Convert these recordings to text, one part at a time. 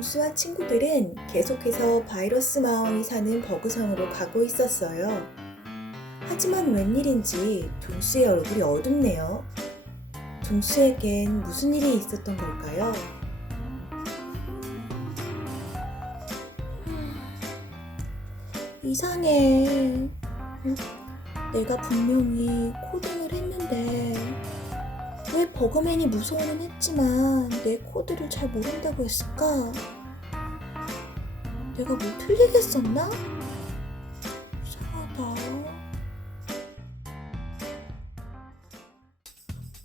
둥수와 친구들은 계속해서 바이러스 마왕이 사는 버그성으로 가고 있었어요. 하지만 웬일인지 둥수의 얼굴이 어둡네요. 둥수에겐 무슨 일이 있었던 걸까요? 이상해. 내가 분명히 코딩을 했는데 왜 버그맨이 무서워는 했지만 내 코드를 잘 모른다고 했을까? 내가 뭐 틀리게 했었나? 이상하다.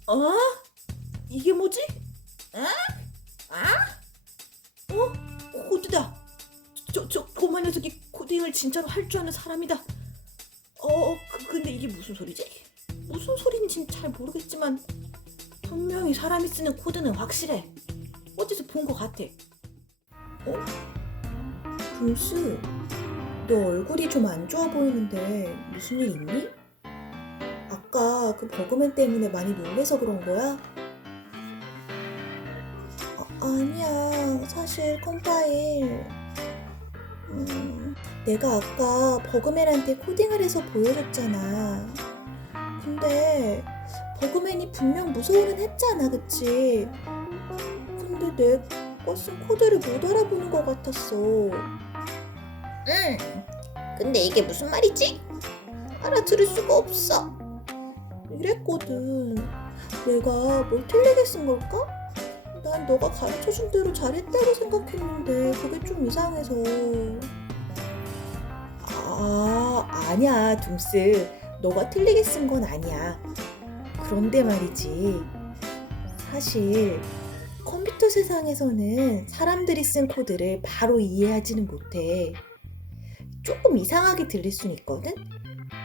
어? 이게 뭐지? 코드다. 저 고만 녀석이 코딩을 진짜로 할 줄 아는 사람이다. 근데 이게 무슨 소리지? 무슨 소리인진 잘 모르겠지만 분명히 사람이 쓰는 코드는 확실해. 어디서 본 것 같아. 붕수, 너 얼굴이 좀 안 좋아 보이는데 무슨 일 있니? 아까 그 버그맨 때문에 많이 놀래서 그런 거야? 아니야. 사실 컴파일. 내가 아까 버그맨한테 코딩을 해서 보여줬잖아. 근데 버그맨이 분명 무서워는 했잖아, 그치? 근데 내가 쓴 코드를 못 알아보는 것 같았어. 근데 이게 무슨 말이지? 알아들을 수가 없어. 이랬거든. 내가 뭘 틀리게 쓴 걸까? 난 너가 가르쳐준 대로 잘했다고 생각했는데 그게 좀 이상해서. 아니야, 둠스. 너가 틀리게 쓴 건 아니야. 그런데 말이지. 사실 컴퓨터 세상에서는 사람들이 쓴 코드를 바로 이해하지는 못해. 조금 이상하게 들릴 순 있거든?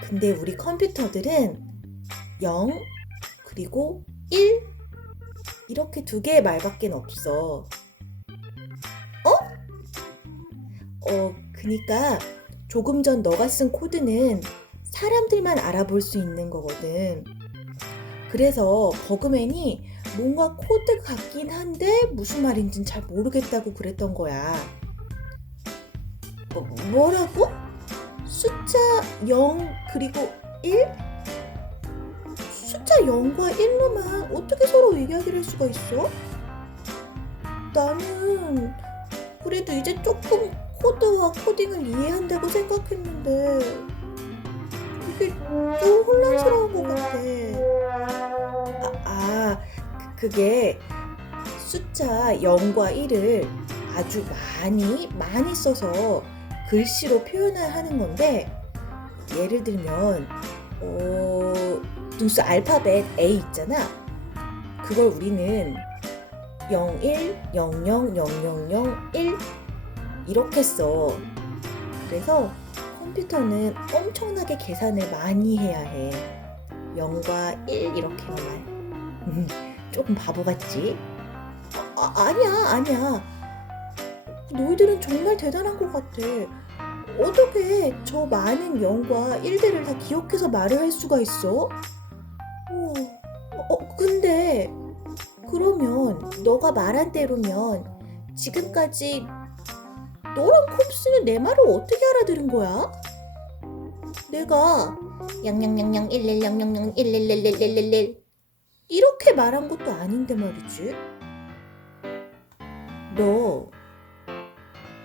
근데 우리 컴퓨터들은 0 그리고 1 이렇게 두 개의 말밖에 없어. 그니까 조금 전 너가 쓴 코드는 사람들만 알아볼 수 있는 거거든. 그래서 버그맨이 뭔가 코드 같긴 한데 무슨 말인지는 잘 모르겠다고 그랬던 거야. 뭐라고? 숫자 0 그리고 1? 숫자 0과 1로만 어떻게 서로 이야기를 할 수가 있어? 나는 그래도 이제 조금 코드와 코딩을 이해한다고 생각했는데 이게 좀 혼란스러운 것 같아. 그게 숫자 0과 1을 아주 많이 써서 글씨로 표현을 하는 건데, 예를 들면 둥수 알파벳 A 있잖아. 그걸 우리는 01, 00, 000, 1 이렇게 써. 그래서 컴퓨터는 엄청나게 계산을 많이 해야 해. 0과 1 이렇게만. 조금 바보 같지? 아니야. 너희들은 정말 대단한 것 같아. 어떻게 저 많은 0과 1들을 다 기억해서 말을 할 수가 있어? 근데 그러면 너가 말한 대로면 지금까지 너랑 콥스는 내 말을 어떻게 알아들은 거야? 내가 0000 110000 111111 이렇게 말한 것도 아닌데 말이지. 너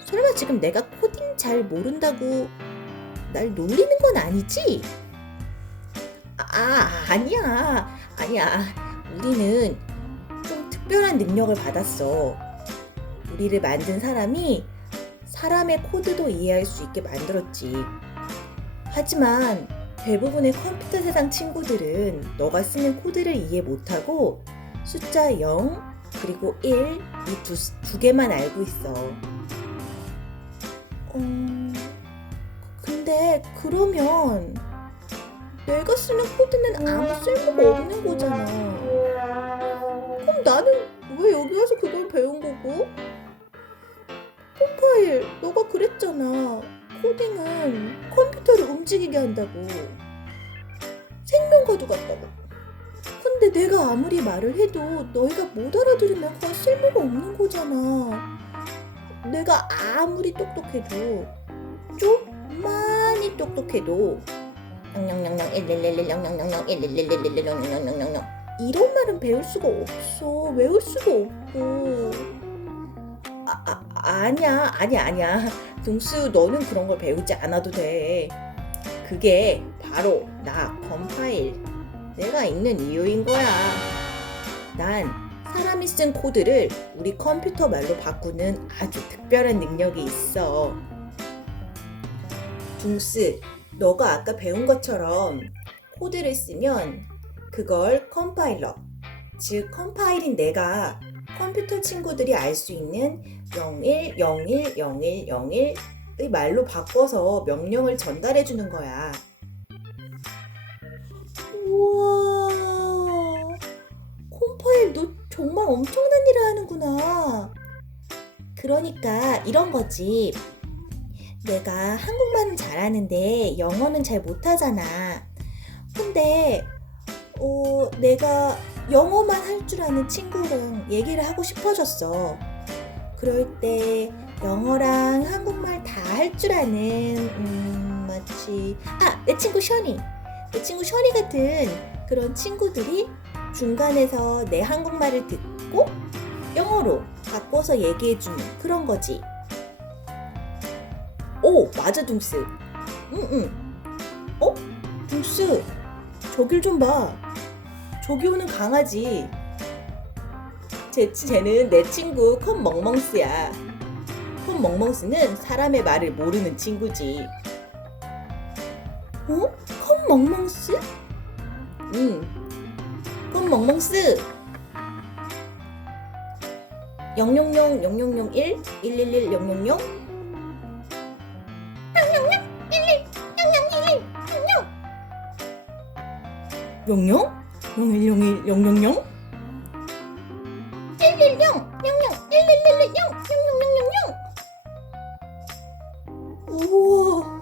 설마 지금 내가 코딩 잘 모른다고 날 놀리는 건 아니지? 아니야. 우리는 좀 특별한 능력을 받았어. 우리를 만든 사람이 사람의 코드도 이해할 수 있게 만들었지. 하지만 대부분의 컴퓨터 세상 친구들은 너가 쓰는 코드를 이해 못하고 숫자 0 그리고 1 이 두 개만 알고 있어. 근데 그러면 내가 쓰는 코드는 아무 쓸모가 없는 거잖아. 그럼 나는 왜 여기 와서 그걸 배운 거고? 컴파일, 너가 그랬잖아. 코딩은 컴퓨터를 움직이게 한다고. 생명과도 같다고. 근데 내가 아무리 말을 해도 너희가 못 알아들으면 그건 쓸모가 없는 거잖아. 내가 아무리 똑똑해도 좀 많이 똑똑해도 영영영영 111 영영영영 111 영영영영 이런 말은 배울 수가 없어. 외울 수도 없고. 아니야. 등수 너는 그런 걸 배우지 않아도 돼. 그게 바로 나 컴파일 내가 있는 이유인 거야. 난 사람이 쓴 코드를 우리 컴퓨터 말로 바꾸는 아주 특별한 능력이 있어. 둥스, 너가 아까 배운 것처럼 코드를 쓰면 그걸 컴파일러, 즉 컴파일인 내가 컴퓨터 친구들이 알 수 있는 01010101의 말로 바꿔서 명령을 전달해 주는 거야. 우와, 컴파일 너 정말 엄청난 일을 하는구나. 그러니까 이런 거지. 내가 한국말은 잘하는데 영어는 잘 못하잖아. 근데 내가 영어만 할 줄 아는 친구랑 얘기를 하고 싶어졌어. 그럴 때 영어랑 한국말 다 할 줄 아는 마치 내 친구 셔니 같은 그런 친구들이 중간에서 내 한국말을 듣고 영어로 바꿔서 얘기해주는 그런 거지. 오, 맞아, 둥스. 둥스, 저길 좀 봐. 저기 오는 강아지. 쟤는 내 친구 컵멍멍스야. 컵멍멍스는 사람의 말을 모르는 친구지. 컵멍멍스? 컵멍멍스. 000 0001 111 000 영영? 0101 000 110 우와,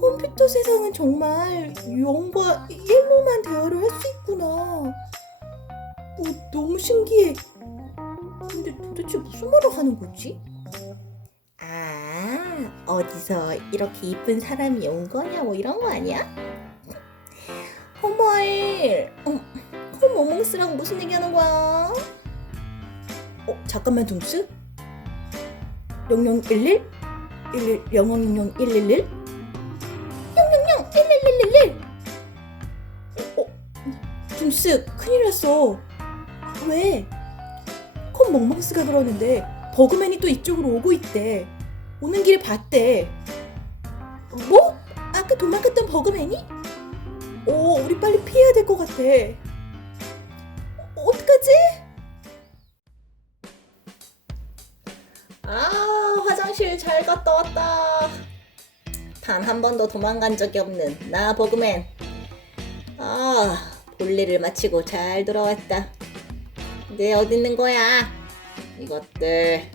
컴퓨터 세상은 정말 0과 1로만 대화를 할 수 있구나. 너무 신기해. 근데 도대체 무슨 말을 하는 거지? 어디서 이렇게 이쁜 사람이 온 거냐 뭐 이런 거 아니야? 컴파일 컴멍멍스랑 무슨 얘기하는 거야? 잠깐만 둥스? 0011 11 0000 111 000 11111 둥스 큰일 났어. 왜? 컴멍멍스가 그러는데 버그맨이 또 이쪽으로 오고 있대. 오는 길에 봤대. 뭐? 아까 도망갔던 버그맨이? 우리 빨리 피해야 될 것 같아. 어떡하지? 화장실 잘 갔다 왔다. 단 한 번도 도망간 적이 없는 나 버그맨. 볼일을 마치고 잘 돌아왔다. 근데 어디 있는 거야? 이것들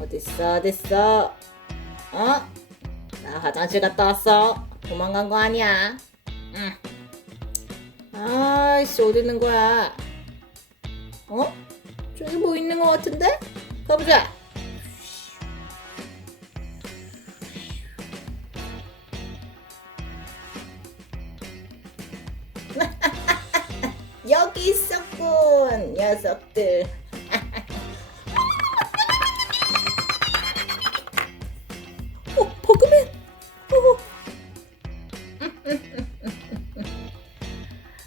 어딨어? 나 화장실 갔다 왔어. 도망간 거 아니야. 아이씨, 어디 있는 거야? 저기 뭐 있는 거 같은데? 가보자. 여기 있었군, 녀석들. 버그맨.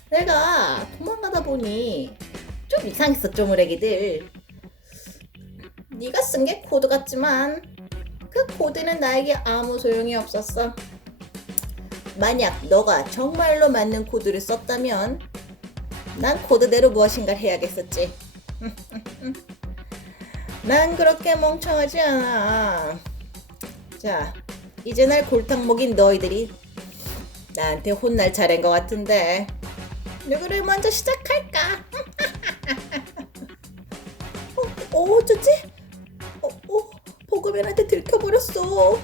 내가 도망가다 보니 좀 이상했어, 쪼무레기들. 네가 쓴 게 코드 같지만 그 코드는 나에게 아무 소용이 없었어. 만약 너가 정말로 맞는 코드를 썼다면 난 코드대로 무엇인가를 해야겠었지. 난 그렇게 멍청하지 않아. 자, 이제 날 골탕 먹인 너희들이 나한테 혼날 차례인 것 같은데 누구를 먼저 시작할까? 어쩌지? 버그맨한테 들켜버렸어.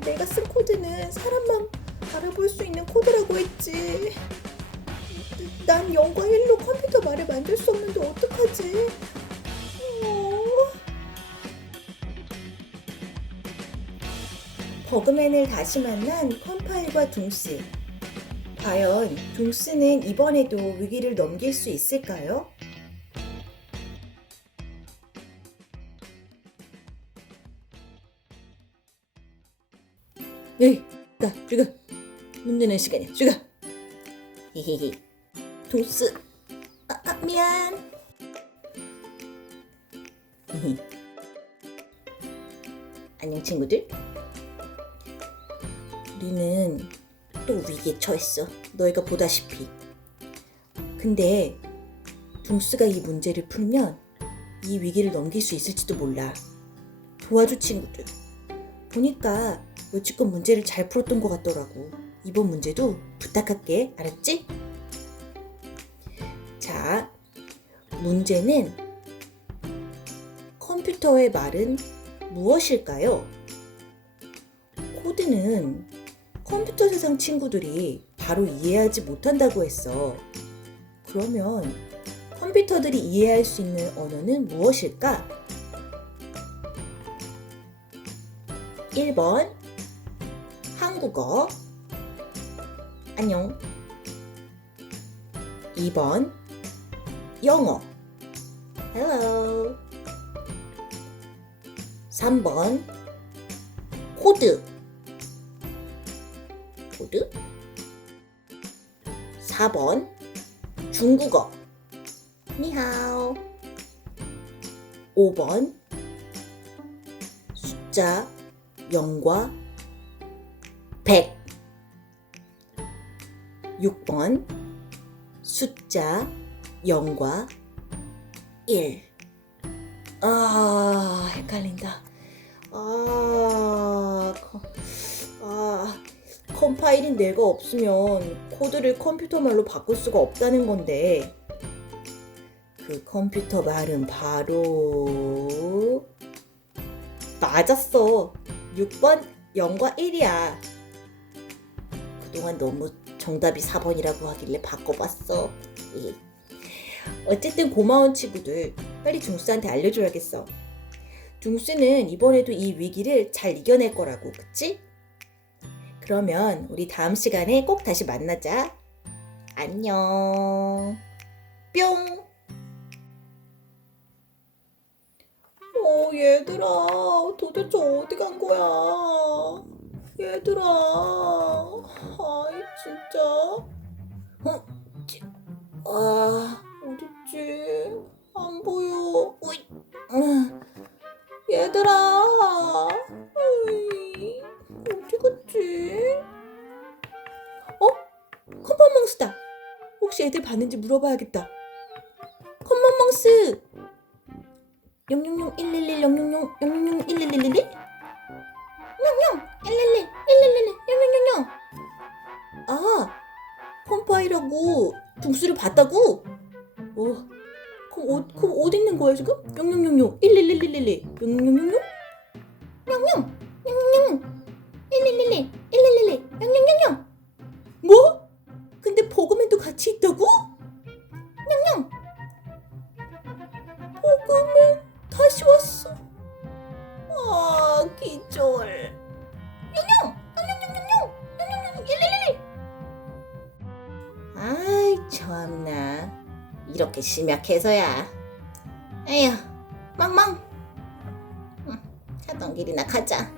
내가 쓴 코드는 사람만 알아볼 수 있는 코드라고 했지. 난 0과 1로 컴퓨터 말을 만들 수 없는데 어떡하지? 버그맨을 다시 만난 컴파일과 둥스. 과연 둥스는 이번에도 위기를 넘길 수 있을까요? 에이, 슈가. 문제는 시간이야, 슈가. 히히히. 둥스. 미안. 히히. 안녕, 친구들. 우리는 또 위기에 처했어. 너희가 보다시피. 근데 둥스가 이 문제를 풀면 이 위기를 넘길 수 있을지도 몰라. 도와줘, 친구들. 보니까 여지껏 문제를 잘 풀었던 것 같더라고. 이번 문제도 부탁할게. 알았지? 자, 문제는 컴퓨터의 말은 무엇일까요? 코드는 컴퓨터 세상 친구들이 바로 이해하지 못한다고 했어. 그러면 컴퓨터들이 이해할 수 있는 언어는 무엇일까? 1번 한국어. 안녕. 2번 영어. Hello. 3번 코드. 4번 중국어. 니하오. 5번 숫자 0과 100. 6번 숫자 0과 1. 헷갈린다. 컴파일인 내가 없으면 코드를 컴퓨터 말로 바꿀 수가 없다는 건데, 그 컴퓨터 말은 바로 맞았어. 6번 0과 1이야. 그동안 너무 정답이 4번이라고 하길래 바꿔봤어. 어쨌든 고마운 친구들, 빨리 둥스한테 알려줘야겠어. 둥스는 이번에도 이 위기를 잘 이겨낼 거라고, 그치? 그러면 우리 다음 시간에 꼭 다시 만나자. 안녕. 뿅. 얘들아, 도대체 어디 간 거야? 얘들아, 아이 진짜. 어딨지? 안 보여. 얘들아, 어디 갔지? 컴먼멍스다. 혹시 애들 봤는지 물어봐야겠다. 컴먼멍스. 000 111 000 000 1111 000 111 111 000 컴파일하고 둥스를 봤다고? 그럼 어디 있는 거야 지금? 000 111 000 111 111 뭐? 근데 버그맨도 같이 있다고? 버그맨 다시 왔어. 기절. 111 아이 참나, 이렇게 심약해서야. 에휴, 망망. 가던 길이나 가자.